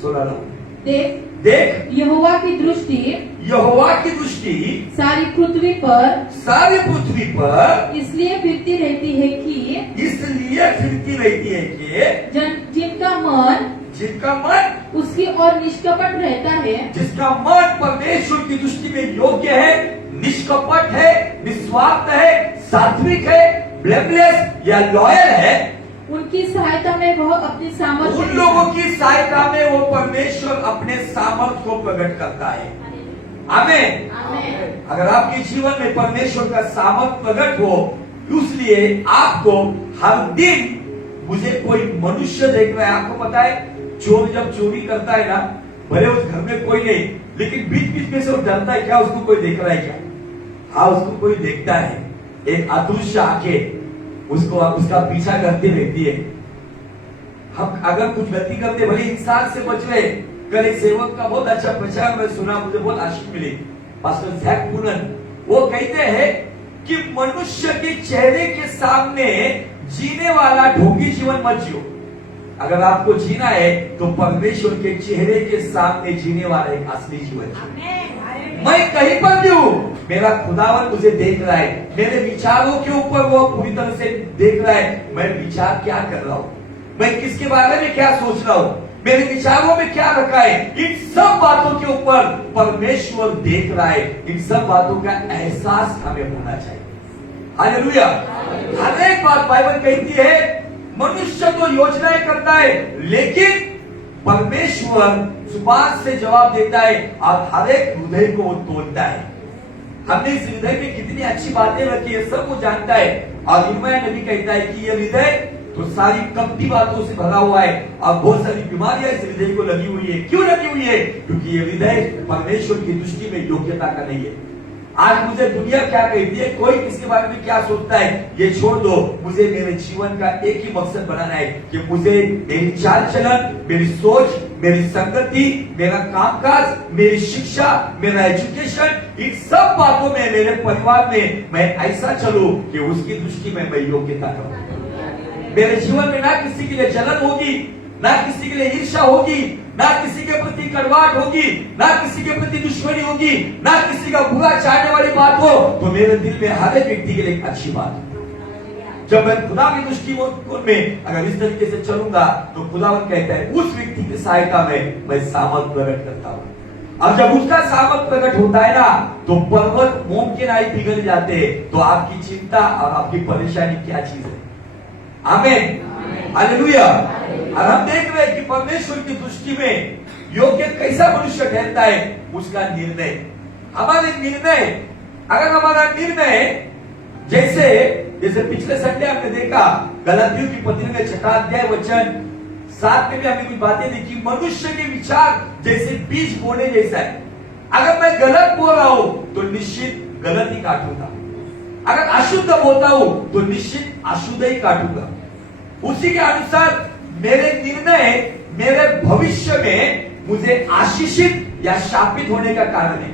सुना लो। देख देख यहोवा की दृष्टि यहोवा की दृष्टि सारी पृथ्वी पर सारी पृथ्वी पर इसलिए फिरती रहती है कि इसलिए फिरती रहती है कि जिनका मन उसकी ओर निष्कपट रहता है, जिसका मन परमेश्वर की दृष्टि में योग्य है, निष्कपट है, निस्वार्थ है, सात्विक है, ब्लेमलेस या लॉयल है, उनकी सहायता में वह अपनी सामर्थ्य उन लोगों की सहायता में वो परमेश्वर अपने सामर्थ्य को प्रकट करता है। आमीन। आमीन। अगर आपके जीवन में परमेश्वर का सामर्थ्य प्रकट हो, इसलिए आपको हर दिन, मुझे कोई मनुष्य देख रहा है, आपको पता है चोर जब चोरी करता है ना, भले उस घर में कोई नहीं, लेकिन बीच बीच में से वो डरता है, क्या उसको कोई देख रहा है क्या? हाँ, उसको कोई देखता है। एक अदृश्य आंखें उसको उसका पीछा करती रहती है। हम अगर कुछ गलती करते, भले इंसान से बच रहे। कल एक सेवक का बहुत अच्छा प्रचार मैं सुना, मुझे बहुत आशीष मिली, पास्टर जैक पूनन। वो कहते हैं कि मनुष्य के चेहरे के सामने जीने वाला ढोंगी जीवन मत जियो। अगर आपको जीना है तो परमेश्वर के चेहरे के सामने जीने वाला एक असली जीवन जियो। मैं कहीं पर भी हूं, मेरा खुदावन मुझे देख रहा है, मेरे विचारों के ऊपर वो पूरी तरह से देख रहा है। मैं विचार क्या कर रहा हूं, मैं किसके बारे में क्या सोच रहा हूं, मेरे विचारों में क्या रखा है, इन सब बातों के ऊपर परमेश्वर देख रहा है। इन सब बातों का एहसास हमें होना चाहिए। हालेलुया। हर एक बात बाइबल कहती है, मनुष्य तो योजनाएं करता है, लेकिन परमेश्वर जुबान से जवाब देता है और हर एक हृदय को वो तोड़ता है। हमने इस हृदय में कितनी अच्छी बातें रखी है, सब वो जानता है। और इर्मिया नबी कहता है कि ये हृदय तो सारी कपटी बातों से भरा हुआ है और बहुत सारी बीमारियां इस हृदय को लगी हुई है। क्यों लगी हुई है? क्योंकि ये हृदय परमेश्वर की दृष्टि में योग्यता का नहीं है। आज मुझे दुनिया क्या कहती है, कोई किसके बारे में क्या सोचता है, ये छोड़ दो। मुझे मेरे जीवन का एक ही मकसद बनाना है कि मुझे मेरी चाल चलन, मेरी सोच, मेरी संगति, मेरा कामकाज, मेरी शिक्षा, मेरा एजुकेशन, इन सब बातों में, मेरे परिवार में मैं ऐसा चलूं कि उसकी दृष्टि में मैं योग्यता करूं। मेरे जीवन में ना किसी के लिए जलन होगी, ना किसी के लिए ईर्ष्या होगी, ना किसी के प्रति कड़वाहट होगी, ना किसी के प्रति दुश्मनी होगी, ना किसी का बुरा चाहने वाली बात हो, तो मेरे दिल में हर एक व्यक्ति के लिए एक अच्छी बात है। जब मैं खुदा की दृष्टिकोण में अगर इस तरीके से चलूंगा तो खुदावन कहता है उस व्यक्ति की सहायता में मैं सामर्थ प्रकट करता हूं। अब जब उसका सामर्थ प्रकट होता है ना, तो पर्वत मोम के नाई पिघल जाते हैं। तो आपकी चिंता और आपकी परेशानी क्या चीज है? आमीन। हालेलुया। और हम देख रहे हैं कि परमेश्वर की दृष्टि में योग्य कैसा मनुष्य ठहरता है, उसका निर्णय। हमारे निर्णय, अगर हमारा निर्णय जैसे पिछले संडे हमने देखा गलातियों की पत्री में 6 अध्याय वचन 7 में भी हमने कुछ बातें देखी। मनुष्य के विचार जैसे बीज बोने जैसा है। अगर मैं गलत बोल रहा हूं तो निश्चित गलत ही काटूंगा, अगर अशुद्ध बोलता हूं तो निश्चित अशुद्ध ही काटूंगा। उसी के अनुसार मेरे निर्णय मेरे भविष्य में मुझे आशीषित या शापित होने का कारण है।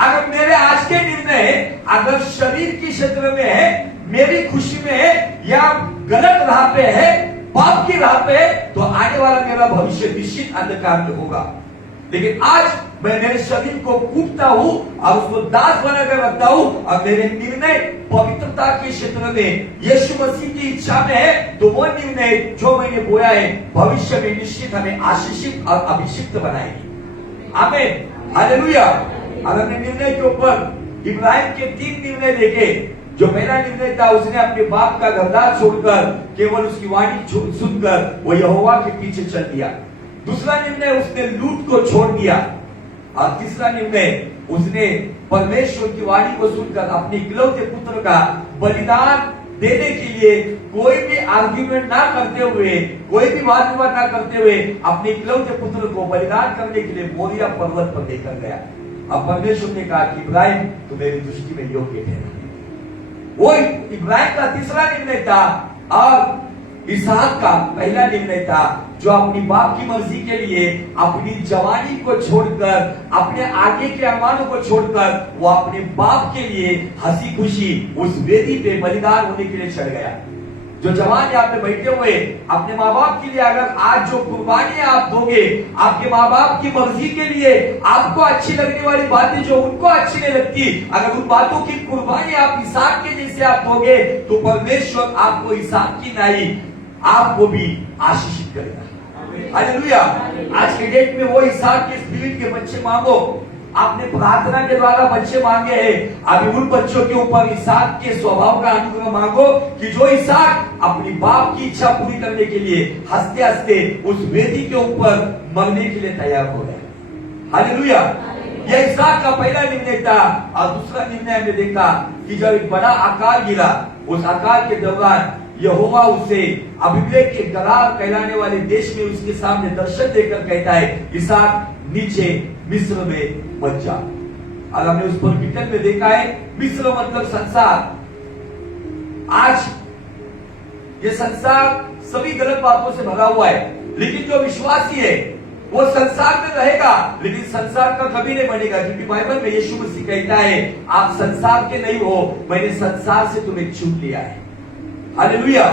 अगर मेरे आज के निर्णय अगर शरीर के क्षेत्र में है, मेरी खुशी में है, या गलत राह पे है, पाप की राह पे है, तो आने वाला मेरा भविष्य निश्चित अंधकार में होगा। लेकिन आज मैं मेरे शरीर को कूटता हूं और उसको दास बनाकर रखता हूं और मेरे निर्णय पवित्रता के क्षेत्र में यीशु मसीह की इच्छा में है, तो वो निर्णय जो मैंने बोया है भविष्य में निश्चित हमें आशीषित और अभिषिक्त बनाएगी। आमीन। हालेलुया। और हमने निर्णय के ऊपर इब्राहिम के 3 निर्णय देखे। जो पहला निर्णय था, उसने अपने बाप का घरदार छोड़कर केवल उसकी वाणी सुनकर वो यहोवा के पीछे चल दिया। दूसरा निर्णय, उसने लूट को छोड़ दिया। और तीसरा निर्णय, उसने परमेश्वर की वाणी को सुनकर अपने इकलौते पुत्र का बलिदान देने के लिए कोई भी आर्ग्यूमेंट ना करते हुए, कोई भी वाद विवाद ना करते हुए अपने इकलौते पुत्र को बलिदान करने के लिए मोरिया पर्वत पर लेकर गया। अब परमेश्वर ने कहा कि इब्राहिम तो मेरी दृष्टि में योग्य है। वो इब्राहिम का तीसरा निर्णय था। और इसहाक का पहला निर्णय था, जो अपनी बाप की मर्जी के लिए अपनी जवानी को छोड़कर, अपने आगे के अरमानों को छोड़कर वो अपने बाप के लिए हंसी खुशी उस वेदी पे बलिदान होने के लिए चढ़ गया। जो जवान यहाँ पे बैठे हुए अपने माँ बाप के लिए अगर आज जो कुर्बानी आप दोगे, आपके माँ बाप की मर्जी के लिए आपको अच्छी लगने वाली बातें जो उनको अच्छी नहीं लगती, अगर उन बातों की कुर्बानी आप इसहाक के जैसे आप दोगे तो परमेश्वर आपको इसहाक की नहीं आपको भी आशीषित करेगा। हालेलुया। आज के डेट में वो इसहाक के स्पिरिट के बच्चे मांगो। आपने प्रार्थना के द्वारा बच्चे मांगे हैं, अभी उन बच्चों के ऊपर इसहाक के स्वभाव का अनुग्रह मांगो कि जो इसहाक अपनी बाप की इच्छा पूरी करने के लिए हंसते हंसते उस वेदी के ऊपर मरने के लिए तैयार हो गए। हालेलुया। यह इसहाक का पहला निर्णय था। और दूसरा निर्णय हमने देखा कि जब एक बड़ा आकार गिरा, उस आकार के दौरान यहोवा उसे अबीमेलेक के गरार कहलाने वाले देश में उसके सामने दर्शन देकर कहता है, इसहाक नीचे मिस्र में मत जा। और हमने उस पर ब्रिटेन में देखा है, मिस्र मतलब संसार। आज ये संसार सभी गलत बातों से भरा हुआ है, लेकिन जो विश्वासी है वो संसार में रहेगा लेकिन संसार का कभी नहीं बनेगा, क्योंकि बाइबल में यीशु मसीह कहता है आप संसार के नहीं हो, मैंने संसार से तुम्हें चुन लिया है। हालेलुया।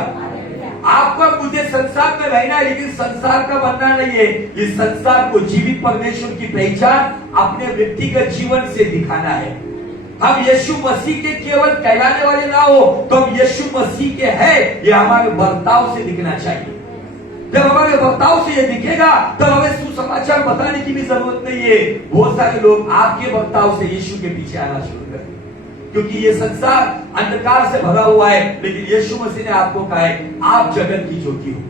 आपका मुझे संसार में रहना है लेकिन संसार का बनना नहीं है। इस संसार को जीवित परमेश्वर की पहचान अपने व्यक्तिगत जीवन से दिखाना है। हम यीशु मसीह के केवल कहलाने वाले ना हो, तो हम यीशु मसीह के हैं ये हमारे बर्ताव से दिखना चाहिए। जब हमारे बर्ताव से ये दिखेगा तब हमें सुसमाचार बताने की भी जरूरत नहीं है। बहुत सारे लोग आपके बर्ताव से यीशु के पीछे आना शुरू कर, क्योंकि ये संसार अंधकार से भरा हुआ है, लेकिन यीशु मसीह ने आपको कहा है आप जगत की ज्योति हो।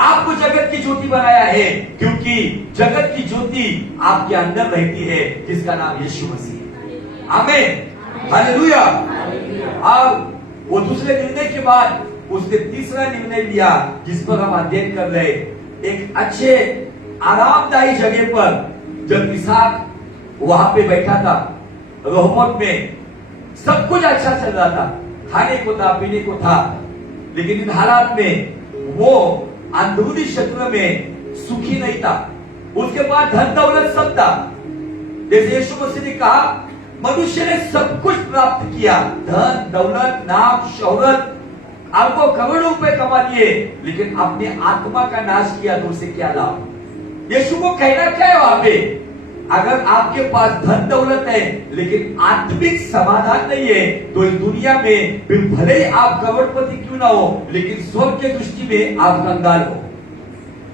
आपको जगत की ज्योति बनाया है क्योंकि जगत की ज्योति आपके अंदर रहती है, जिसका नाम यीशु मसीह है। आमीन। हालेलुया। और वो दूसरे निर्णय के बाद उसने तीसरा निर्णय लिया जिस पर हम अध्ययन कर रहे, एक अच्छे आरामदायी जगह पर जब इसहाक वहां पे बैठा था रहमत में, सब कुछ अच्छा चल रहा था, खाने को था, पीने को था, लेकिन इन हालात में वो अंदरूनी क्षेत्र में सुखी नहीं था। उसके पास धन दौलत सब था। जैसे यीशु मसीह ने कहा मनुष्य ने सब कुछ प्राप्त किया, धन दौलत नाम शोहरत, आपको करोड़ों रुपए कमा लिए, लेकिन अपने आत्मा का नाश किया तो उसे क्या लाभ। यीशु को कहना क्या है वहां पे, अगर आपके पास धन दौलत है लेकिन आत्मिक समाधान नहीं है तो इस दुनिया में फिर भले ही आप करोड़पति क्यों ना हो, लेकिन स्वर्ग के दृष्टि में आप कंगाल हो।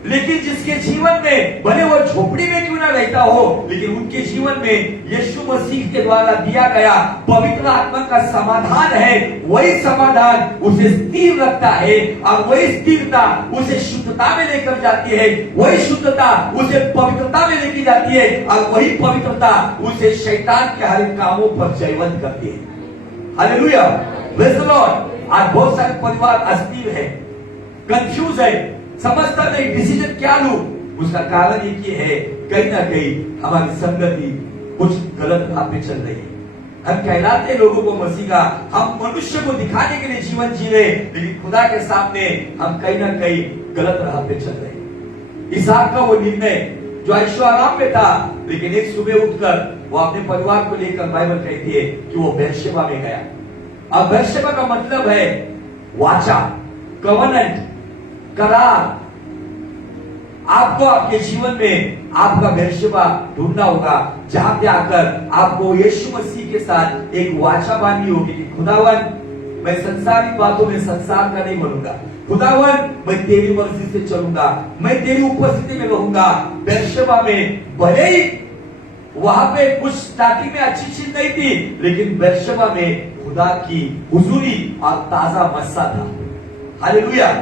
लेकिन जिसके जीवन में भले वो झोपड़ी में क्यों ना रहता हो, लेकिन उनके जीवन में यीशु मसीह के द्वारा दिया गया पवित्र आत्मा का समाधान है, वही समाधान उसे स्थिर रखता है और वही स्थिरता उसे शुद्धता में लेकर जाती है, वही शुद्धता उसे पवित्रता में लेकर जाती है और वही पवित्रता उसे शैतान के हर एक कामों पर जयवंत करती है। हालेलुया। Praise the Lord. आज बहुत सारे परिवार अस्थिर है, कंफ्यूज है, समझता नहीं डिसीजन क्या लूं। उसका कारण एक ही है, कहीं ना कहीं हमारी संगति कुछ गलत राह पे चल रही है। हम कहलाते लोगों को मसीह का, हम मनुष्य को दिखाने के लिए जीवन जी रहे, लेकिन खुदा के सामने हम कहीं ना कहीं गलत राह पे चल रहे हैं। इसहाक का वो निर्णय जो ऐशो आराम में था, लेकिन एक सुबह उठकर वो अपने परिवार को लेकर बाइबल कहती है कि वो बेर्शेबा में गया। अब बेर्शेबा का मतलब है वाचा, कवनेंट, करार। आपको आपके जीवन में आपका बेर्शेबा ढूंढना होगा, जहां पे आकर आपको यीशु मसीह के साथ एक वाचा बांधनी होगी कि खुदावन मैं संसारी बातों में संसार का नहीं बनूंगा, खुदावन मैं तेरी मर्जी से चलूंगा, मैं तेरी उपस्थिति में रहूंगा। बेर्शेबा में भले ही वहां पे कुछ स्टार्टिंग में अच्छी चीज नहीं थी, लेकिन बेर्शेबा में खुदा की हुजूरी और ताजा मस्सा था। हालेलुया।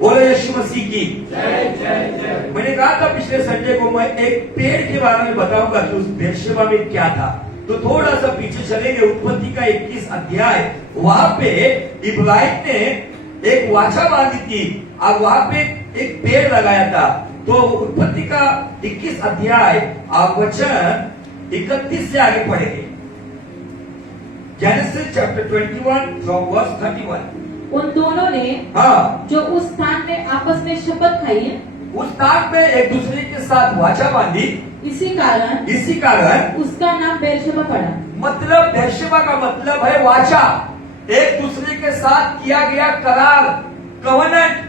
बोले यीशु मसीह की जय। मैंने कहा था पिछले संडे को मैं एक पेड़ के बारे में बताऊंगा कि उस बेर्शेबा में क्या था। तो थोड़ा सा पीछे चलेंगे, उत्पत्ति का 21 अध्याय। वहां पे इब्राहिम ने एक वाचा बांधी थी और वहां पे एक पेड़ लगाया था। तो उत्पत्ति का 21 अध्याय आप वचन 31 से आगे पढ़ेंगे। Genesis chapter 21 from verse 31। उन दोनों ने जो उस स्थान में आपस में शपथ खाई, उस स्थान में एक दूसरे के साथ वाचा बांधी, इसी कारण उसका नाम बेर्शेबा पड़ा। मतलब बेर्शेबा का मतलब है वाचा। एक दूसरे के साथ किया गया करार, कवनेंट।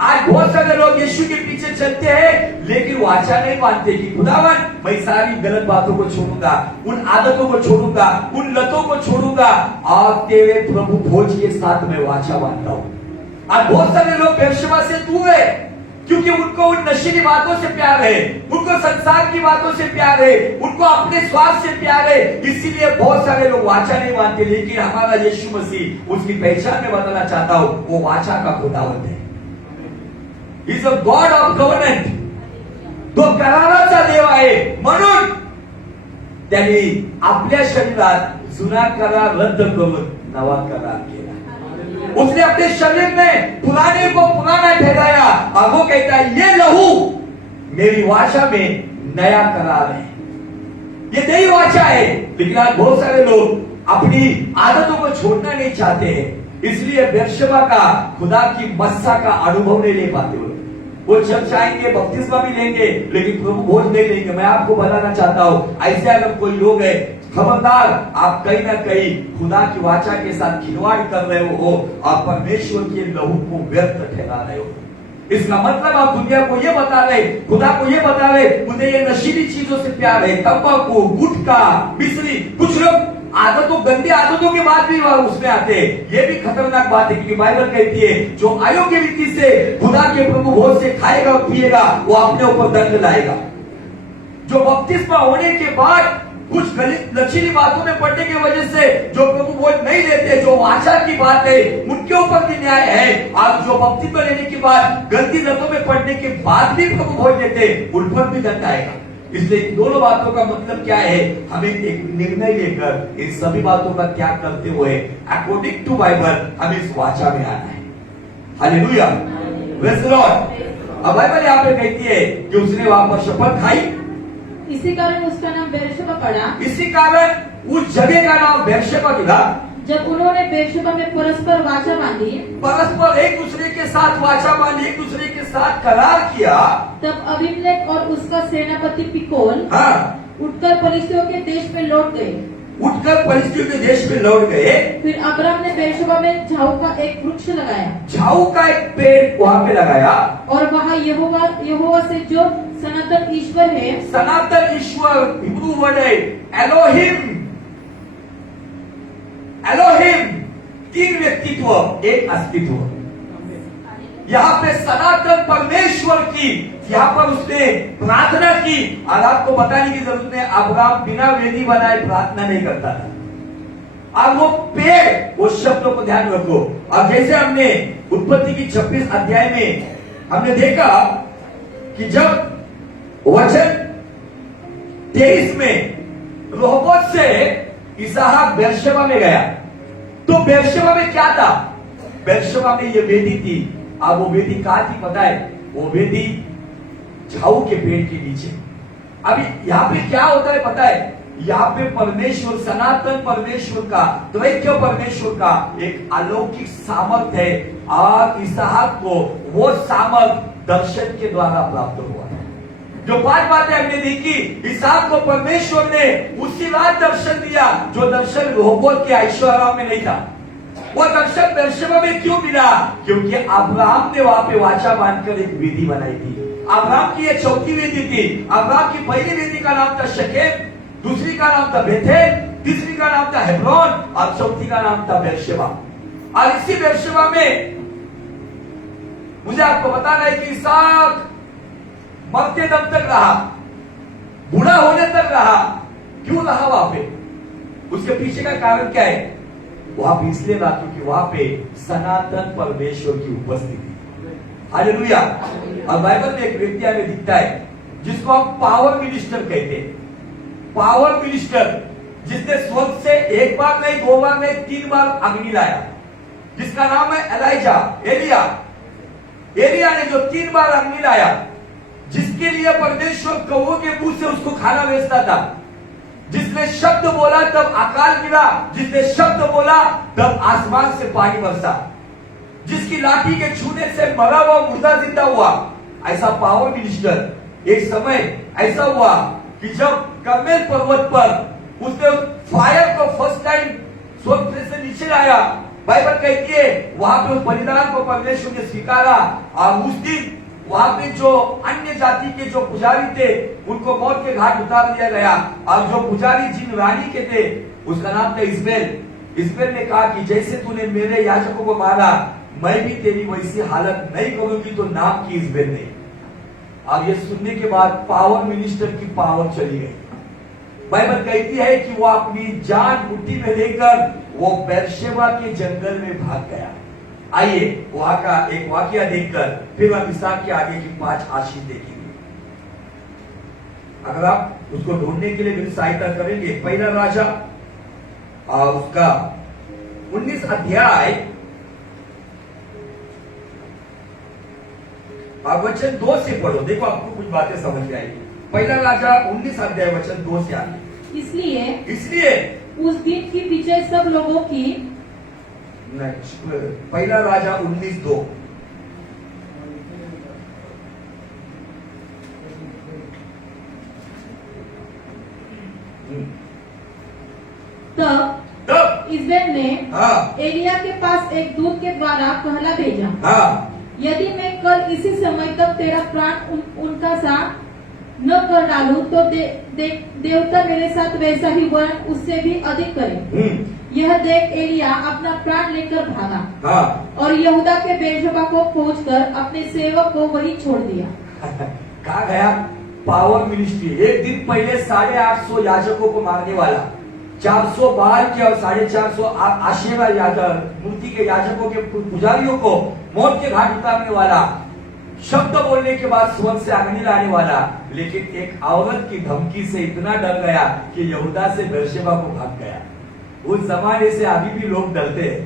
आज बहुत सारे लोग यीशु के पीछे चलते हैं लेकिन वाचा नहीं मानते कि खुदावन मैं सारी गलत बातों को छोड़ूंगा, उन आदतों को छोड़ूंगा, उन लतों को छोड़ूंगा और तेरे प्रभु भोज के साथ मैं वाचा मानता हूं। आज बहुत सारे लोग बेर्शेबा से दूर है क्योंकि उनको उन नशीली बातों से प्यार है, उनको संसार की बातों से प्यार है, उनको अपने स्वार्थ से प्यार है, इसीलिए बहुत सारे लोग वाचा नहीं मानते। लेकिन हमारा यीशु मसीह उसकी पहचान में बताना चाहता हूं, वो वाचा का खुदावंत है। Is a God of covenant. तो कराराचा देव आहे म्हणून त्यांनी आपल्या शरीरात जुना करार रद्द करून नवा करार केला। उसने अपने शरीर में पुराने को पुराना ठहराया और वो कहता है ये लहू मेरी वाचा में नया करार है। ये नई वाचा है। लेकिन आज बहुत सारे लोग अपनी आदतों को छोड़ना नहीं चाहते हैं, इसलिए बेर्शेबा का खुदा की मस्सा का अनुभव नहीं ले पाते। वो चर्च आएंगे, बपतिस्मा भी लेंगे लेकिन प्रभु भोज नहीं लेंगे। मैं आपको बताना चाहता हूं, ऐसे अगर कोई लोग है, खबरदार, आप कहीं ना कहीं खुदा की वाचा के साथ खिलवाड़ कर रहे हो और परमेश्वर के लहू को व्यर्थ ठहरा रहे हो। इसका मतलब आप दुनिया को ये बता रहे, खुदा को ये बता रहे, मुझे ये नशीली चीजों से प्यार है, तंबाकू, गुटखा, मिश्री। कुछ लोग आदतों, गंदी आदतों के बाद भी उसमें आते हैं। ये भी खतरनाक बात है क्योंकि बाइबल कहती है जो अयोग्य रीति से खुदा के प्रभु भोज से खाएगा और पिएगा वो अपने ऊपर दंड लाएगा। जो बपतिस्मा होने के बाद कुछ गलत लचीली बातों में पड़ने की वजह से जो प्रभु भोज नहीं लेते, जो वाचा की बात है उनके ऊपर भी न्याय है। और जो बपतिस्मा लेने के बाद गलती लतों में पड़ने के बाद भी प्रभु भोज लेते, उन पर भी दंड आएगा। इसलिए इन दोनों बातों का मतलब क्या है, हमें एक निर्णय लेकर इन सभी बातों का त्याग करते हुए अकॉर्डिंग टू बाइबल हमें इस वाचा में आना है। Hallelujah, praise the Lord. अब बाइबल यहाँ पे कहती है कि उसने वहां पर शपथ खाई, इसी कारण उसका नाम बेर्शेबा पड़ा। इसी कारण उस जगह का नाम बेर्शेबा मिला। जब उन्होंने बेर्शेबा में परस्पर वाचा बांधी, परस्पर एक दूसरे के साथ वाचा बांधी, एक दूसरे के साथ करार किया, तब अबीमेलेक और उसका सेनापति पिकोल उठकर पलिश्तियों के देश में लौट गए। उठकर पलिश्तियों के देश में लौट गए। फिर अब्राम ने बेर्शेबा में झाऊ का एक वृक्ष लगाया, झाऊ का एक पेड़ वहां पे लगाया और वहां यहोवा से जो सनातन ईश्वर है, सनातन ईश्वर हिब्रू वर्ड है एलोहिम। एलोहिम, तीन व्यक्तित्व, एक अस्तित्व। यहाँ पे सनातन परमेश्वर की यहाँ पर उसने प्रार्थना की। और आपको बताने की जरूरत है, अब्राम बिना वेदी बनाए प्रार्थना नहीं करता था। अब वो पेड़, वो शब्दों को ध्यान रखो। और जैसे हमने उत्पत्ति की 26 अध्याय में हमने देखा कि जब वचन 23 में रोहबोत से इसहाक बेर्शेबा में गया, तो बेर्शेबा में क्या था? बेर्शेबा में ये वेदी थी। अब वो वेदी कहां थी पता है? वो वेदी झाऊ के पेड़ के नीचे। अभी यहाँ पे क्या होता है पता है? यहाँ पे परमेश्वर, सनातन परमेश्वर का, द्वैत परमेश्वर का एक अलौकिक सामर्थ्य है। और इसहाक को वो सामर्थ्य दर्शन के द्वारा प्राप्त हुआ। जो 5 बातें हमने देखी, इसहाक को परमेश्वर ने उसी रात दर्शन दिया जो दर्शन रोहबोत के ऐश्वर्य में नहीं था। वो दर्शन बेर्शेबा में क्यों मिला? क्योंकि अब्राहम ने वहां पे वाचा बांधकर एक वेदी बनाई थी। अब्राहम की ये चौथी वेदी थी। अब्राहम की पहली वेदी का नाम था शकेम, दूसरी का नाम था बेथेल, तीसरी का नाम था हेब्रोन और चौथी का नाम था बेर्शेबा। और इसी बेर्शेबा में मुझे आपको बताना है कि इसहाक मरते दम तक रहा, बूढ़ा होने तक रहा। क्यों रहा वहां पे? उसके पीछे का कारण क्या है? वहां पे इसलिए रहा क्योंकि वहां पे सनातन परमेश्वर की उपस्थिति। हालेलुया। और बाइबल में एक व्यक्ति हमें दिखता है जिसको हम पावर मिनिस्टर कहते हैं। पावर मिनिस्टर, जिसने स्वर्ग से एक बार नहीं, 2 बार नहीं, 3 बार अग्नि लाया, जिसका नाम है एलाइजा, एलिया। एलिया ने जो 3 बार अग्नि लाया, जिसके लिए परमेश्वर कौवों के मुंह से उसको खाना भेजता था। जिसने शब्द बोला तब अकाल गिरा, जिसने शब्द बोला तब आसमान से पानी बरसा, जिसकी लाठी के छूने से मरा हुआ मुर्दा जिंदा हुआ। ऐसा पावर मिनिस्टर। एक समय ऐसा हुआ कि जब कर्मेल पर्वत पर उसने फायर को फर्स्ट टाइम स्वर्ग से नीचे लाया, बाइबल कहती है वहां पे उस बलिदान को परमेश्वर ने स्वीकारा और उस दिन वहां पे जो अन्य जाति के जो पुजारी थे उनको मौत के घाट उतार दिया गया। और जो पुजारी जिन रानी के थे उसका नाम था इस्माइल ने कहा कि जैसे तूने मेरे याजकों को मारा मैं भी तेरी वैसी हालत नहीं करूंगी, तो नाम की इस्माइल नहीं। अब ये सुनने के बाद पावर मिनिस्टर की पावर चली गई। बाइबल कहती है कि वो अपनी जान मुट्ठी में लेकर वो बेरशेबा के जंगल में भाग गया। आइए वहां का एक वाकया देखकर फिर हम इसहाक के आगे की 5 आशीष देखेंगे। अगर आप उसको ढूंढने के लिए मेरी सहायता करेंगे, पहला राजा उसका 19 अध्याय आप वचन 2 से पढ़ो, देखो आपको कुछ बातें समझ में आएगी। पहला राजा 19 अध्याय वचन 2 से आगे। इसलिए उस दिन की पीछे सब लोगों की पहला राजा 19:2 तब इस्राएल ने एलिया के पास एक दूत के द्वारा कहला भेजा, यदि मैं कल इसी समय तक तेरा प्राण उनका साथ न कर डालूं तो देवता मेरे साथ वैसा ही वरन उससे भी अधिक करे। यह देख एलिया अपना प्राण लेकर भागा और यहूदा के बेरशेबा को खोजकर अपने सेवक को वही छोड़ दिया। कहा गया पावर मिनिस्ट्री। एक दिन पहले 850 याजकों को मारने वाला, 400 बाल के और 450 आशेरा याजक मूर्ति के याजकों के पुजारियों को मौत के घाट उतारने वाला, शब्द बोलने के बाद स्वर से अग्नि लाने वाला, लेकिन एक औरत की धमकी से इतना डर गया कि यहूदा से बेरशेबा को भाग गया। उस जमाने से अभी भी लोग डरते हैं।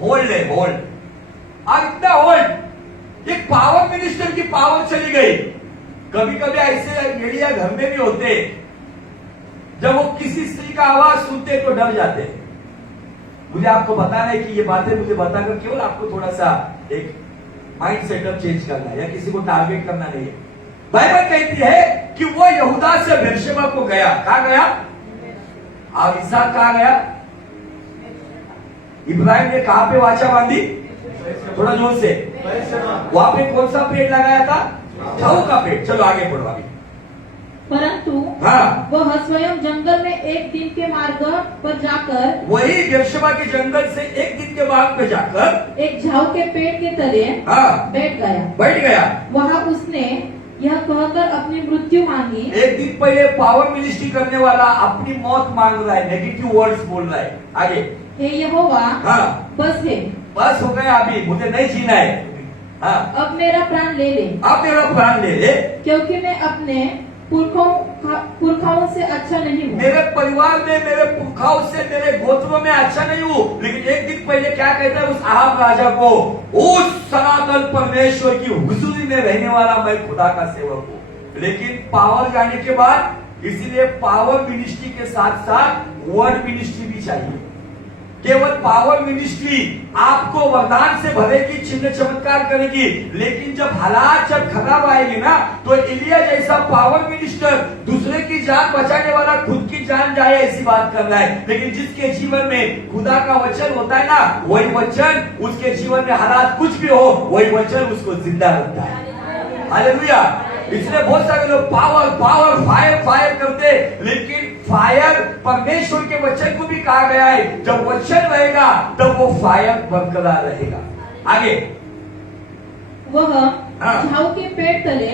होल्ड है होल्ड, और इतना होल्ड, एक पावर मिनिस्टर की पावर चली गई। कभी कभी ऐसे एरिया घर में भी होते, जब वो किसी स्त्री का आवाज सुनते तो डर जाते। मुझे आपको बताना है कि ये बातें मुझे बताकर केवल आपको थोड़ा सा एक माइंड सेटअप चेंज करना है या किसी को टारगेट करना नहीं है। बाइबल कहती है कि वो यहूदा से बेरशेबा को गया। कहा गया? और इसहाक कहा गया? इब्राहिम ने कहां पे वाचा बांधी? थोड़ा जोर से। वहां पे कौन सा पेड़ लगाया था? झाऊ का पेड़। चलो आगे पढ़ो आगे। परंतु वह स्वयं जंगल में एक दिन के मार्ग पर जाकर, वही बेरशेबा के जंगल से एक दिन के मार्ग पर जाकर एक झाऊ के पेड़ के तले बैठ गया। वहाँ उसने यह कहकर अपनी मृत्यु मांगी। एक दिन पहले पावर मिनिस्ट्री करने वाला अपनी मौत मांग रहा है, नेगेटिव वर्ड्स बोल रहा है। आगे, हे यहोवा, बस है, बस हो गया, अभी मुझे नहीं जीना है। अब मेरा प्राण ले ले, अब मेरा प्राण ले ले, क्योंकि मैं अपने पुरखाओं से अच्छा नहीं हूँ। मेरे परिवार में, मेरे पुरखाओं से, मेरे गोत्रों में अच्छा नहीं हूँ। लेकिन एक दिन पहले क्या कहता है उस अहाब राजा को, उस सनातन परमेश्वर की हुजूरी में रहने वाला मैं खुदा का सेवक हूँ। लेकिन पावर जाने के बाद, इसीलिए पावर मिनिस्ट्री के साथ साथ वर्ड मिनिस्ट्री भी चाहिए। केवल पावर मिनिस्ट्री आपको वरदान से भरेगी, चिन्ह चमत्कार करेगी, लेकिन जब हालात जब खराब आएगी ना, तो एलिया जैसा पावर मिनिस्टर दूसरे की जान बचाने वाला खुद की जान जाए ऐसी बात कर रहा है। लेकिन जिसके जीवन में खुदा का वचन होता है ना, वही वचन उसके जीवन में हालात कुछ भी हो, वही वचन उसको जिंदा रखता है। हालेलुया। इसलिए बहुत सारे लोग पावर पावर फायर फायर करते, लेकिन फायर परमेश्वर के वचन को भी कहा गया है, जब वचन रहेगा तब वो फायर बरकरार रहेगा। आगे, वह झाऊ के पेड़ तले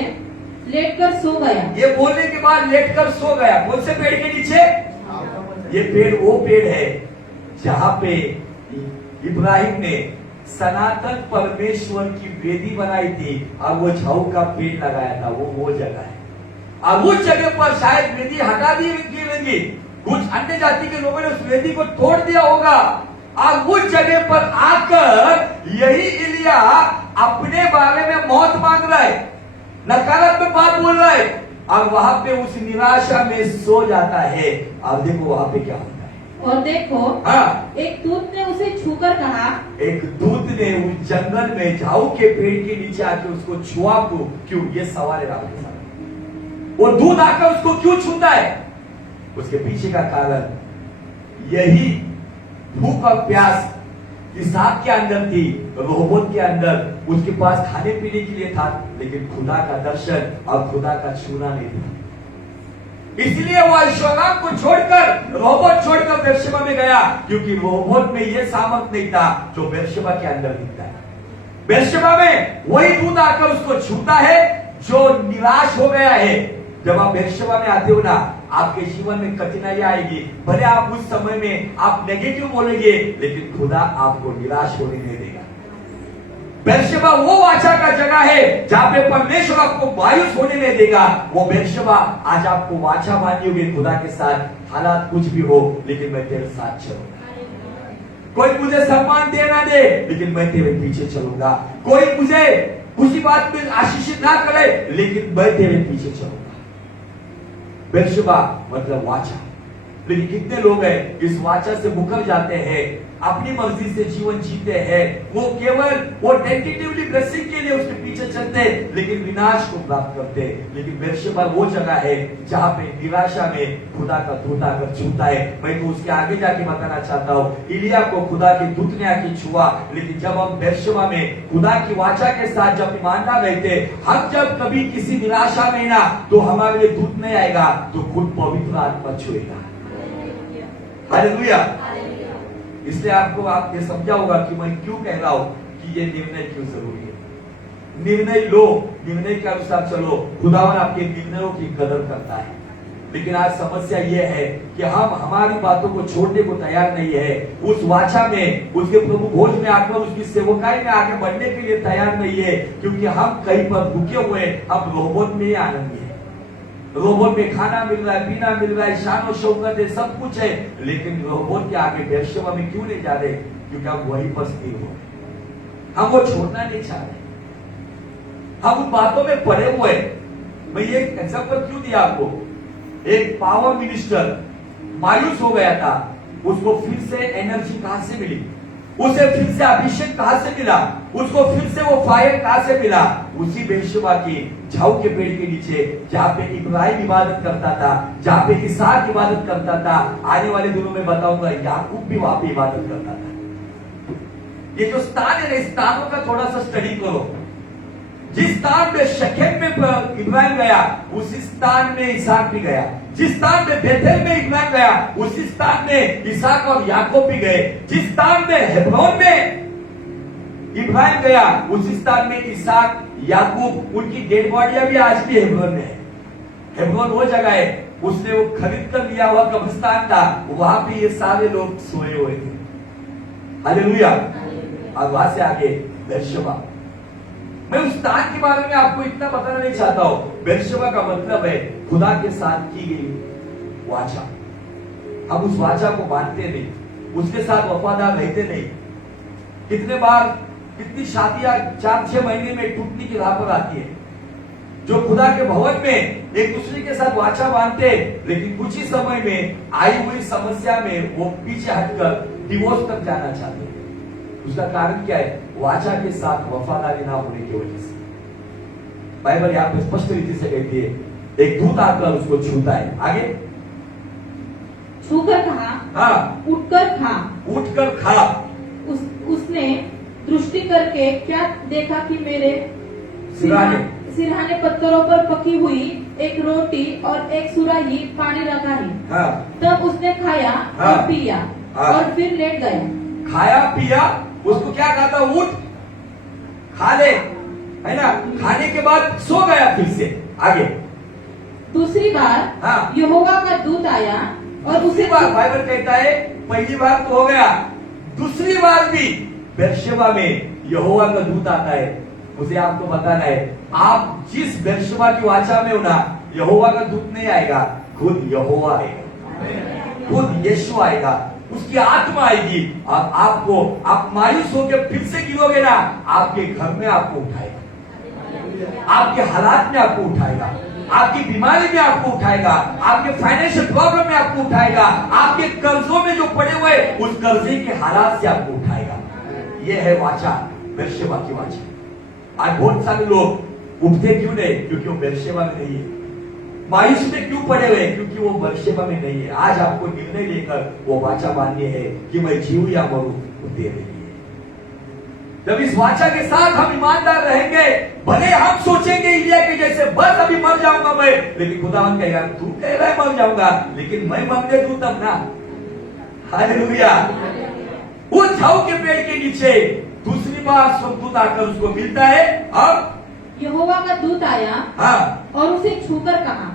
लेटकर सो गया। ये बोलने के बाद लेटकर सो गया। कौन से पेड़ के नीचे? ये पेड़ वो पेड़ है जहां पे इब्राहिम ने सनातन परमेश्वर की वेदी बनाई थी और वो झाऊ का पेड़ लगाया था। वो जगह है, और उस जगह पर शायद वेदी हटा दी गई, कुछ अन्य जाति के लोगों ने उस वेदी को तोड़ दिया होगा, और उस जगह पर आकर यही एलिया अपने बारे में मौत मांग रहा है, नकारात्मक बात बोल रहा है, और वहां पे उस निराशा में सो जाता है। और देखो वहां पे क्या होता है। और देखो, एक दूत ने उसे छूकर कहा, एक दूत ने उस जंगल में झाऊ के पेड़ के नीचे आके उसको छुआ। क्यों? ये सवाल है आपके सामने। वो दूत आकर उसको क्यों छूता है? उसके पीछे का कारण यही भूख और प्यास इसहाक के अंदर थी, रोहबोत के अंदर, उसके पास खाने पीने के लिए था, लेकिन खुदा का दर्शन और खुदा का छूना नहीं था। इसलिए वो अश्वगाम को छोड़कर, रोहबोत छोड़कर बेर्शेबा में गया, क्योंकि रोहबोत में यह सामर्थ नहीं था जो बेर्शेबा के अंदर दिखता है। बेर्शेबा में वही दूत आकर उसको छूता है जो निराश हो गया है। जब आप बेर्शेबा में आते हो ना, आपके जीवन में कठिनाई आएगी, भले आप उस समय में आप नेगेटिव बोलेंगे, लेकिन खुदा आपको निराश होने नहीं देगा। बेर्शेबा वो वाचा का जगह है जहां पे परमेश्वर आपको मायूस होने नहीं देगा। वो बेर्शेबा आज आपको वाचा बांधी होगी खुदा के साथ, हालात कुछ भी हो, लेकिन मैं तेरे साथ चलूंगा। कोई मुझे सम्मान दे ना दे, लेकिन मैं तेरे पीछे चलूंगा। कोई मुझे उसी बात में आशीषित ना करे, लेकिन मैं तेरे पीछे चलूंगा। बेर्शेबा मतलब वाचा। लेकिन कितने लोग हैं इस वाचा से मुकर जाते हैं, अपनी मर्जी से जीवन जीते हैं, वो केवल वो टेंटेटिवली ब्लेसिंग के लिए उसके पीछे चलते हैं, लेकिन विनाश को प्राप्त करते हैं। लेकिन बेर्शेबा वो जगह है जहां पे निराशा में खुदा का दूत आकर छूता है। मैं तो उसके आगे जाके बताना चाहता हूँ, इलिया को खुदा के दूत ने आके छुआ, लेकिन जब हम बेर्शेबा में खुदा की वाचा के साथ जब ईमानदार रहते, हम जब कभी किसी निराशा में ना, तो हमारे लिए दूत नहीं आएगा, तो खुद पवित्र आत्मा छुएगा। हालेलुया। इसलिए आपको आप ये समझा होगा कि मैं क्यों कह रहा हूं कि ये निर्णय क्यों जरूरी है। निर्णय लो, निर्णय के अनुसार चलो, खुदावन आपके निर्णयों की कदर करता है। लेकिन आज समस्या ये है कि हम हमारी बातों को छोड़ने को तैयार नहीं है, उस वाचा में, उसके प्रभु भोज में आकर उसकी सेवकाई में आगे बढ़ने के लिए तैयार नहीं है, क्योंकि हम कहीं पर रुके हुए, अब रोहबोत में ही आनंद है। रोहबोत में खाना मिल रहा है, पीना मिल रहा है, शान और शौकत है, सब कुछ है, लेकिन रोहबोत के आगे बेर्शेबा में क्यों नहीं जा रहे? क्योंकि हम वहीं पर स्थिर हो, हम वो छोड़ना नहीं चाह रहे, हम उन बातों में पड़े हुए। मैं ये एग्जाम्पल क्यों दिया आपको? एक पावर मिनिस्टर मायूस हो गया था, उसको फिर से एनर्जी कहां से मिली? उसे फिर से अभिषेक कहां से मिला? उसको फिर से वो फायर कहां से मिला? उसी बेर्शेबा की झाऊ के पेड़ के नीचे, जहां पे इब्राहिम इबादत करता था, जहां पे इसहाक इबादत करता था। आने वाले दिनों में बताऊंगा याकूब भी वहां पे इबादत करता था। ये जो स्थान है, इस स्थानों का थोड़ा सा स्टडी करो। जिस स्थान में शकेम में इब्राहिम गया, उसी स्थान में इसहाक भी गया। जिस स्थान में बेथेल में इब्राहिम गया, उसी स्थान में इसहाक और याकूब भी गए। जिस स्थान में हेब्रोन में इब्राहिम गया, उसी स्थान में इसहाक, याकूब, उनकी डेड बॉडियां भी आज भी हेब्रोन में है। हेब्रोन वो जगह है, उसने वो खरीद कर लिया हुआ कब्रिस्तान था, वहां पे ये सारे लोग सोए हुए थे। हालेलुया। और वहां से आगे बेर्शेबा। मैं उस स्थान के बारे में आपको इतना बताना नहीं चाहता हूं। बेर्शेबा का मतलब है खुदा के साथ की गई वाचा। हम उस वाचा को मानते नहीं, उसके साथ वफादार रहते नहीं। कितने बार, कितनी शादियां 4-6 महीने में टूटने की राह पर आती है। जो खुदा के भवन में एक दूसरे के साथ वाचा बांधते, लेकिन कुछ ही समय में आई हुई समस्या में वो पीछे हटकर डिवोर्स तक जाना चाहते हैं। उसका कारण क्या है? वाचा के साथ वफादारी ना होने की वजह से। बाइबल यहां पे स्पष्ट रीति से कहती है, एक दूत आकर उसको छूता है। आगे छूकर कहा, हाँ, उठकर खा। उठकर खा। उसने दृष्टि करके क्या देखा कि मेरे सिरहाने पत्थरों पर पकी हुई एक रोटी और एक सुराही पानी रखा है। हाँ। तब उसने खाया, हाँ, और पिया, हाँ, और फिर लेट गया। खाया पिया, उसको क्या कहा था? उठ खा ले, है ना? खाने के बाद सो गया फिर से। आगे दूसरी बार, हाँ, यहोवा का दूत आया और दूसरी बार बाइबल कहता है, पहली बार तो हो गया, दूसरी बार भी बेर्शेबा में यहोवा का दूत आता है। मुझे आपको बताना है, आप जिस बेर्शेबा की वाचा में हो ना, यहोवा का दूत नहीं आएगा, खुद यहोवा आएगा, खुद यीशु आएगा, उसकी आत्मा आएगी और आपको, आप मायूस होकर फिर से गिरोगे ना, आपके घर में आपको उठाएगा, आपके हालात में आपको उठाएगा, आपकी बीमारी में आपको उठाएगा, आपके फाइनेंशियल प्रॉब्लम में आपको उठाएगा, आपके कर्जों में जो पड़े हुए उस कर्जे के हालात से आपको उठाएगा। ये है वाचा, बेर्शेबा की वाचा। आज बहुत सारे लोग उठते क्यों नहीं? क्योंकि वो बेर्शेबा में नहीं है। मायूस में क्यों पड़े हुए? क्योंकि वो बर्शेबा में नहीं है। आज आपको निर्णय लेकर वो वाचा बांधनी है कि मैं जीव या मरूं, वो तेरे लिए। जब इस वाचा के साथ हम ईमानदार रहेंगे, भले हम सोचेंगे एलिया के जैसे बस अभी मर जाऊंगा मैं, लेकिन खुदावन कहेगा तू कह रहा है मर जाऊंगा, लेकिन मैं मरने दूं तब ना। हालेलुया। उस झाऊ के पेड़ के नीचे दूसरी बार स्वर्गदूत आकर उसको मिलता है। अब यहोवा का दूत आया हाँ, और उसे छूकर कहा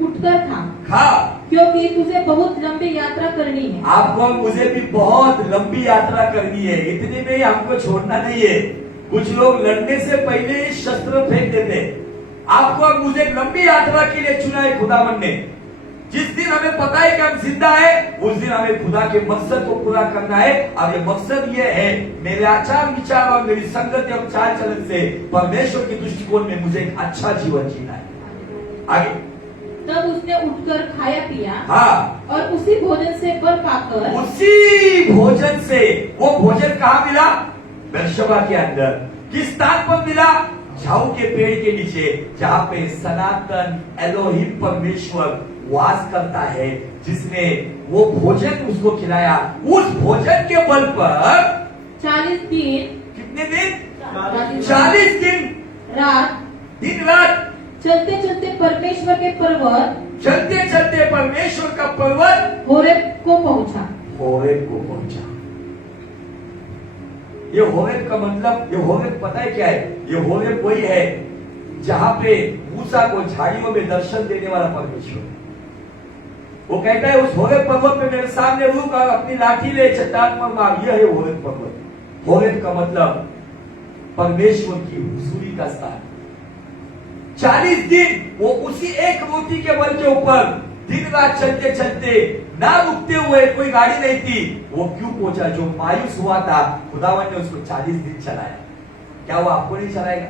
उठकर खा, क्योंकि तुझे बहुत लंबी यात्रा करनी है। आपको मुझे भी बहुत लंबी यात्रा करनी है, इतने में ही हमको छोड़ना नहीं है। कुछ लोग लड़ने से पहले शस्त्र फेंक देते। आपको अब मुझे लंबी यात्रा के लिए चुना है खुदावन ने। जिस दिन हमें पता है कि हम जिंदा है, उस दिन हमें खुदा के मकसद को पूरा करना है। अब ये मकसद ये है, मेरे आचार विचार और मेरी संगति और चाल चलन से परमेश्वर के दृष्टिकोण में मुझे एक अच्छा जीवन जीना है। आगे तब उसने उठकर खाया पिया हाँ, और उसी भोजन से बल पाकर, उसी भोजन से, वो भोजन कहाँ मिला? बेर्शेबा के अंदर। किस स्थान पर मिला? झाऊ के पेड़ के नीचे, जहाँ पे सनातन एलोहिम परमेश्वर वास करता है, जिसने वो भोजन उसको खिलाया। उस भोजन के बल पर 40 दिन, कितने दिन? 40 दिन रात, दिन रात चलते चलते परमेश्वर के पर्वत, चलते चलते परमेश्वर का पर्वत होरेब को पहुंचा। होरेब को पहुंचा। ये होरेब का मतलब, ये होरेब पता है क्या है? ये होरेब वही है जहां पे मूसा को झाड़ियों में दर्शन देने वाला परमेश्वर है। वो कहता है उस होरेब पर्वत पे मेरे सामने रुक और अपनी लाठी ले चट्टान पर मार। यह है होरेब पर्वत। होरेब का मतलब परमेश्वर की हुजूरी का स्थान। 40 दिन वो उसी एक रोटी के बल के ऊपर दिन रात चलते चलते, ना रुकते हुए, कोई गाड़ी नहीं थी। वो क्यों पहुंचा? जो मायूस हुआ था, खुदावन ने उसको 40 दिन चलाया। क्या वो आपको नहीं चलाएगा?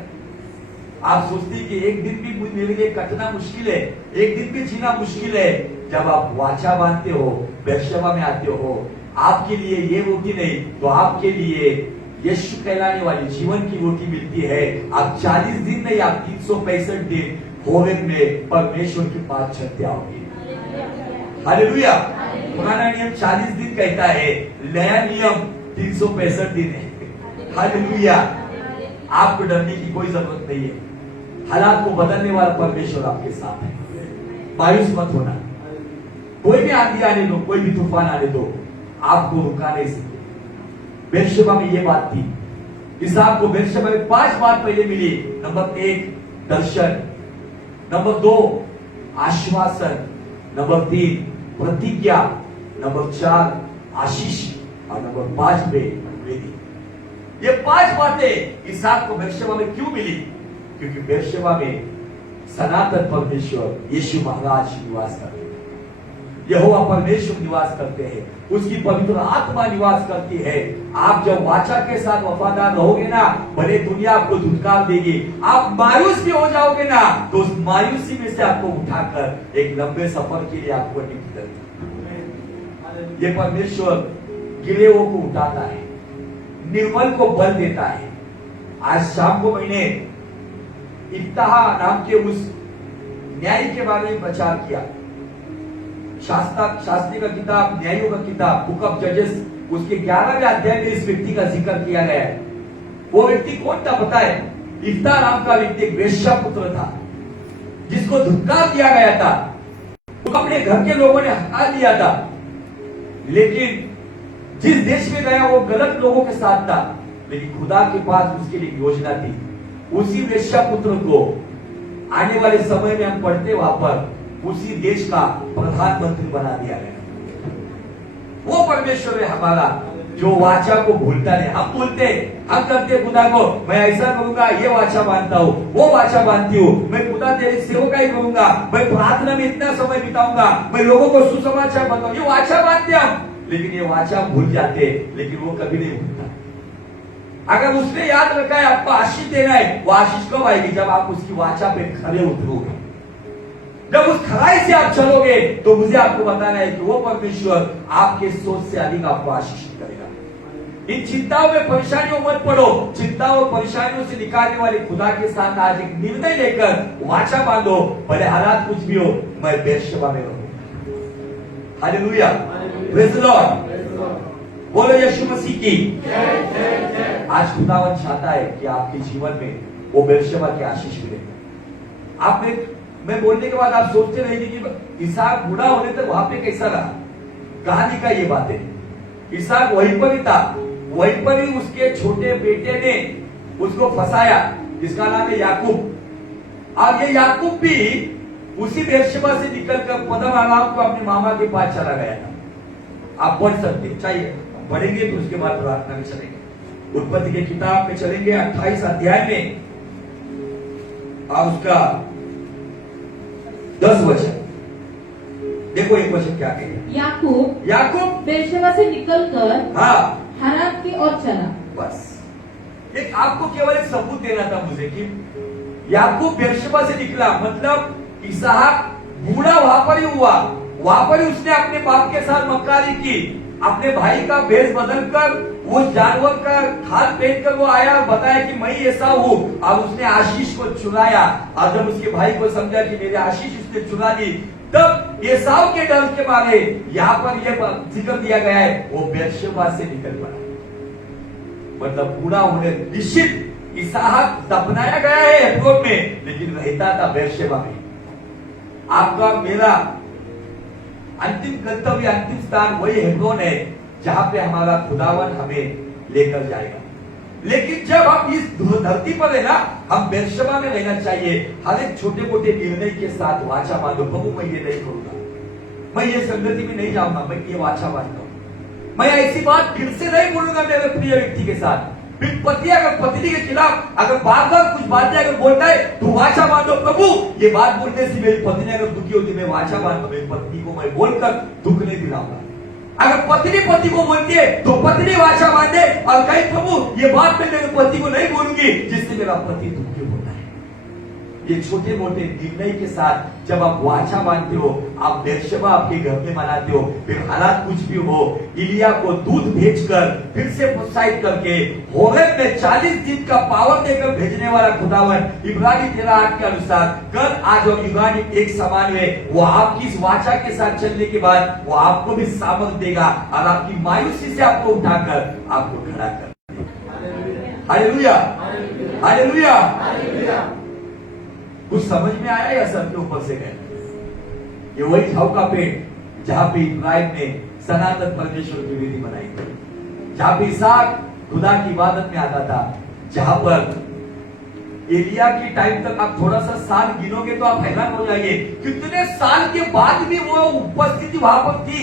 आप सोचती कि एक दिन भी मेरे लिए कटना मुश्किल है, एक दिन भी जीना मुश्किल है। जब आप वाचा बांधते हो, बेर्शेबा में आते हो, आपके लिए ये रोटी नहीं तो आपके लिए यीशु कहलाने वाली जीवन की रोटी मिलती है। आप 40 दिन नहीं, आप 365 दिन होरेब में परमेश्वर के पास चलते आओगे। हालेलुया। पुराना नियम 40 दिन कहता है, नया नियम 365 दिन है। हालेलुया। आपको डरने की कोई जरूरत नहीं है। हालात को बदलने वाला परमेश्वर आपके साथ है। मायूस मत होना। कोई भी आंधी आने दो, कोई भी तूफान आने दो, आपको रुका नहीं सकते। बेर्शेबा में ये बात थी। इसहाक को बेर्शेबा में 5 बात पहले मिली। नंबर 1 दर्शन, नंबर 2 आश्वासन, नंबर 3 प्रतिज्ञा, नंबर 4 आशीष और नंबर 5 पे वेदी। ये 5 बातें इसहाक को बेर्शेबा में क्यों मिली? क्योंकि बेर्शेबा में सनातन परमेश्वर यीशु महाराज निवास करते हैं, यहोवा परमेश्वर निवास करते हैं, उसकी पवित्र आत्मा निवास करती है। आप जब वाचा के साथ वफादार रहोगे ना, भले दुनिया आपको धुतकार देगी, आप मायूस भी हो जाओगे ना, तो उस मायूसी में से आपको उठाकर एक लंबे सफर के लिए आपको निकलता। ये परमेश्वर गिलेवों को उठाता है, निर्बल को बल देता है। आज शाम को मैंने इफ्ताह नाम के उस न्याय के बारे में प्रचार किया। शास्त्री का किताब, न्यायों का किताब, बुक ऑफ जजेस, उसके 11वें अध्याय में इस व्यक्ति का जिक्र किया गया है। वो व्यक्ति कौन था पता है? इफ्ताह नाम का व्यक्ति एक वेश्या पुत्र था, जिसको धुतकार दिया गया था। वो अपने घर के लोगों ने हटा दिया था, लेकिन जिस देश में गया वो गलत लोगों के साथ था, लेकिन खुदा के पास उसके लिए योजना थी। उसी वेश्या पुत्र को आने वाले समय में हम पढ़ते वहां पर उसी देश का प्रधानमंत्री बना दिया गया। वो परमेश्वर है हमारा, जो वाचा को भूलता नहीं। हम बोलते, हम करते खुदा को, मैं ऐसा करूंगा, ये वाचा बांधता हूँ, वो वाचा बांधती हूँ, मैं खुदा तेरी सेवकाई करूंगा, मैं प्रार्थना में इतना समय बिताऊंगा, मैं लोगों को सुसमाचार बताऊं। ये वाचा बांधते हम, लेकिन ये वाचा भूल जाते। लेकिन वो कभी नहीं भूलता। अगर उसने याद रखा है आपको आशीष देना है, वो आशीष कब आएगी? जब आप उसकी वाचा पे खड़े उतरोगे, जब उस खराई से आप चलोगे, तो मुझे आपको बताना है कि वो परमेश्वर आपके सोच से अधिक आपको आशीष करेगा। इन चिंताओं में परेशानियों मत पड़ो। चिंताओं और परेशानियों से निकालने वाले खुदा के साथ आज एक निर्णय लेकर वाचा बांधो, भले हालात कुछ भी हो, मैं बेर्शेबा में रहूंगा। Hallelujah, praise the Lord. बोलो यीशु मसीह की। आज खुदावन चाहता है कि आपके जीवन में वो बेर्शेबा की आशीष मिले। आपने, मैं बोलने के बाद आप सोचते रहेंगे कि इसहाक बूढ़ा होने तक वहां पे कैसा रहा। कहानी का ये बात है, इसहाक वहीं पर ही था, वहीं पर ही उसके छोटे बेटे ने उसको फंसाया, जिसका नाम है याकूब। अब ये याकूब भी उसी बेर्शेबा से निकलकर पद्दन अराम को अपने मामा के पास चला गया था। आप पढ़ सकते, चाहिए पढ़ेंगे तो उसके बाद प्रार्थना में चलेंगे। उत्पत्ति की किताब में चलेंगे 28 अध्याय में और उसका 10 वचन देखो। एक वचन क्या कहे, याकूब बेर्शेबा से निकलकर हारान की ओर चला। बस एक आपको केवल एक सबूत देना था मुझे कि याकूब बेर्शेबा से निकला, मतलब इसहाक बूढ़ा वहां पर ही हुआ, वहां पर ही उसने अपने बाप के साथ मक्कारी की, अपने भाई का भेष बदलकर वो जानवर का खाद पहन कर वो आया और बताया कि मैं ऐसा हूं। अब उसने आशीष को चुराया और जब उसके भाई को समझा कि मेरे आशीष उसने चुरा दी, तब एसाव के डर के मारे यहाँ पर यह जिक्र दिया गया है, वो बेर्शेबा से निकल पड़ा। मतलब पूरा होने निश्चित इसहाक दफनाया गया है हेब्रोन में, लेकिन रहता था बेर्शेबा में। आपका मेरा अंतिम गंतव्य, अंतिम स्थान वही हेब्रोन है जहां पे हमारा खुदावन हमें लेकर जाएगा। लेकिन जब हम इस धरती पर है ना, हम बेर्शेबा में रहना चाहिए। हर एक छोटे मोटे निर्णय के साथ वाचा बांधो, प्रभु मैं ये नहीं करूंगा, मैं ये संगति में नहीं जाऊंगा, मैं ये वाचा बांधता हूं, मैं ऐसी बात फिर से नहीं बोलूंगा मेरे प्रिय व्यक्ति के साथ। फिर पति अगर पत्नी के खिलाफ अगर बार बार कुछ बातें अगर बोलता है तो वाचा बांधो, प्रभु ये बात बोलने से मेरी पत्नी अगर दुखी होती, मैं वाचा बांधो, मेरी पत्नी को मैं बोलकर दुख नहीं दिलाऊंगा। अगर पत्नी पति को बोलती है तो पत्नी वाचा बांधे और कहे प्रभु ये बात मैं मेरे पति को नहीं बोलूंगी जिससे मेरा पति दुखी होता है। ये छोटे मोटे निर्णय के साथ जब आप वाचा बांधते हो, आप बेर्शेबा आपके घर में मनाते हो, फिर हालात कुछ भी हो, इलिया को दूध भेजकर फिर से प्रोत्साहित करके होरेब में 40 दिन का पावर देकर भेजने वाला खुदावन इब्रानी 13:8 के अनुसार कल आज और युगानी एक समान है। वो आपकी इस वाचा के साथ चलने के बाद वो आपको भी सामर्थ देगा और आपकी मायूसी से आपको उठाकर आपको खड़ा कर। Hallelujah, hallelujah. कुछ समझ में आया या सर के ऊपर से गए? ये वही झाऊ का पेड़ जहां पे इब्राहिम ने सनातन परमेश्वर की वेदी बनाई थी, जहां पे इसहाक खुदा की इबादत में आता था, जहां पर एलिया की टाइम तक आप थोड़ा सा साल गिनोगे तो आप हैरान हो जाएंगे कितने साल के बाद भी वो उपस्थिति वहां पर थी।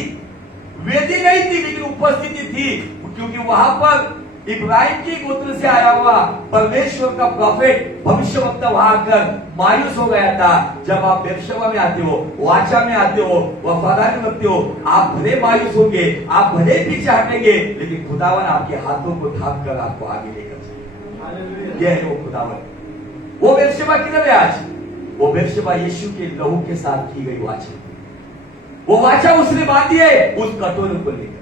वेदी नहीं थी लेकिन उपस्थिति थी, क्योंकि वहां पर इब्राहिम की गोत्र से आया हुआ परमेश्वर का प्रॉफिट भविष्यवक्ता वहां आकर मायूस हो गया था। जब आप बेर्शेबा में आते हो, वाचा में आते हो, वफादारी रखते हो, आप भले मायूस होंगे, आप भले पीछे हटेंगे, लेकिन खुदावन आपके हाथों को थाम कर आपको आगे लेकर जाएगा। यह है वो खुदावन। वो बेर्शेबा किधर है आज? वो बेर्शेबा यीशु के लहू के साथ की गई वाचा। वो वाचा उसने बांधी है उस कटोरे को लेकर।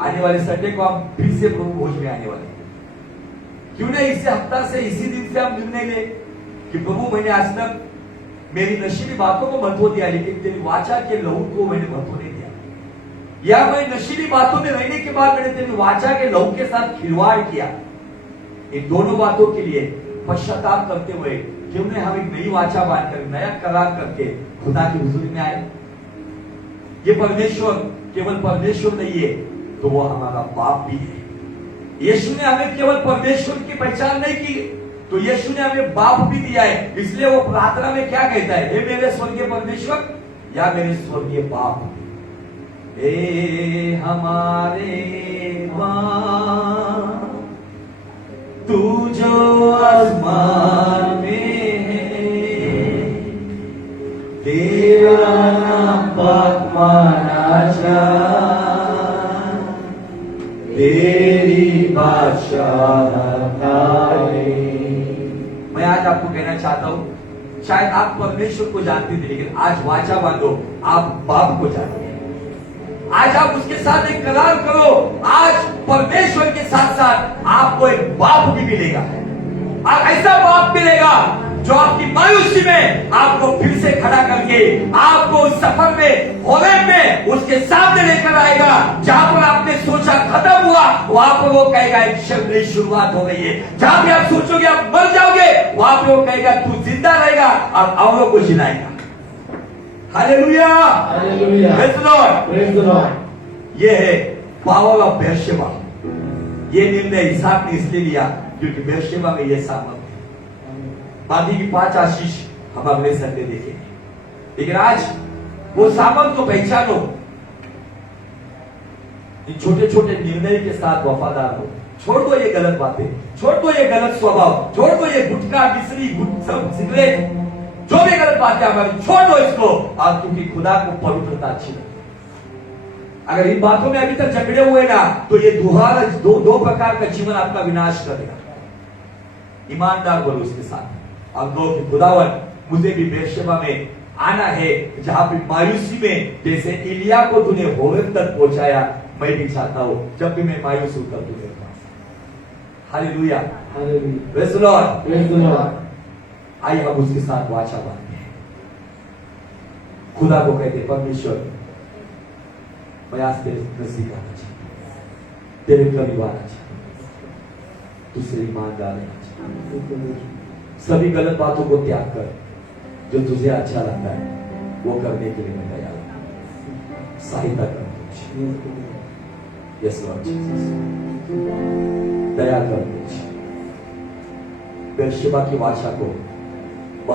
आने वाले संडे को हम फिर से प्रभु भोज में आने वाले, क्यों नहीं इसी हफ्ता से इसी दिन से हम निर्णय ले कि प्रभु मैंने आज तक मेरी नशीली बातों को महत्व दिया, लेकिन तेरी वाचा के लहू को मैंने महत्व नहीं दिया, या मैं नशीली बातों में रहने के बाद मैंने तेरी वाचा के लहू के साथ खिलवाड़ किया। इन दोनों बातों के लिए पश्चाताप करते हुए क्यों नहीं हम एक नई वाचा बांधकर नया करार करके खुदा की हुजूरी में आए। ये परमेश्वर केवल परमेश्वर नहीं है, तो वो हमारा बाप भी है। यीशु ने हमें केवल परमेश्वर की पहचान नहीं की, तो यीशु ने हमें बाप भी दिया है। इसलिए वो प्रार्थना में क्या कहता है? हे मेरे स्वर्गीय परमेश्वर या मेरे स्वर्गीय बाप, हे हमारे बाप तू जो आसमान में है, तेरा नाम पाक माना जा, तेरी बादशाहत आए। मैं आज आपको कहना चाहता हूं, शायद आप परमेश्वर को जानते थे, लेकिन आज वाचा बांधो, आप बाप को जानते हैं। आज आप उसके साथ एक करार करो। आज परमेश्वर के साथ साथ आपको एक बाप भी मिलेगा, और ऐसा बाप मिलेगा जो आपकी मायूसी में आपको फिर से खड़ा करके आपको उस सफर में, होने में उसके सामने लेकर आएगा। जहां पर आपने सोचा खत्म हुआ, वहां पर वो कहेगा एक नई शुरुआत हो रही है। जहां पे आप सोचोगे आप मर जाओगे, वहां पे वो कहेगा तू जिंदा रहेगा और औरों को जिलाएगा। Hallelujah, hallelujah, praise the lord, praise the lord. ये है पावर ऑफ बेर्शेबा। ये निर्णय इसहाक ने इसलिए लिया क्योंकि बेर्शेबा में ये सामर्थ है। बाकी की 5 आशीष हम अगले संडे देखेंगे, लेकिन आज वो सामर्थ को पहचानो। इन छोटे छोटे निर्णय के साथ वफादार हो। छोड़ दो ये गलत बातें, छोड़ दो ये गलत स्वभाव, छोड़ दो ये गुटखा, मिश्री, सिगरेट, जो भी गलत बातें हमारी, छोड़ दो इसको। और क्योंकि खुदा को पवित्रता अच्छी लगती। अगर इन बातों में अभी तक झगड़े हुए ना, तो ये दो प्रकार का जीवन आपका विनाश करेगा। ईमानदार बोलो उसके साथ, और दो कि खुदावन मुझे भी बेर्शेबा में आना है, जहां पे मायूसी में जैसे इलिया को तूने होरेब तक पहुंचाया, मैं भी चाहता हूं जब भी मैं मायूस हूं तब तू मेरे पास। Hallelujah, hallelujah, praise the lord, praise the lord. आइए हम उसके साथ वाचा बांधते हैं। खुदा को कहते परमेश्वर, मैं आज तेरे नजदीक आना चाहता हूं, तेरे करीब आना चाहता हूं, तुझसे ईमानदार रहना चाहता हूं। सभी गलत बातों को त्याग कर, जो तुझे अच्छा लगता है वो करने के लिए मैं तैयार हूं। सहायता कर मुझे। यस लॉर्ड जीसस, दया कर मुझे। बेर्शेबा की वाचा को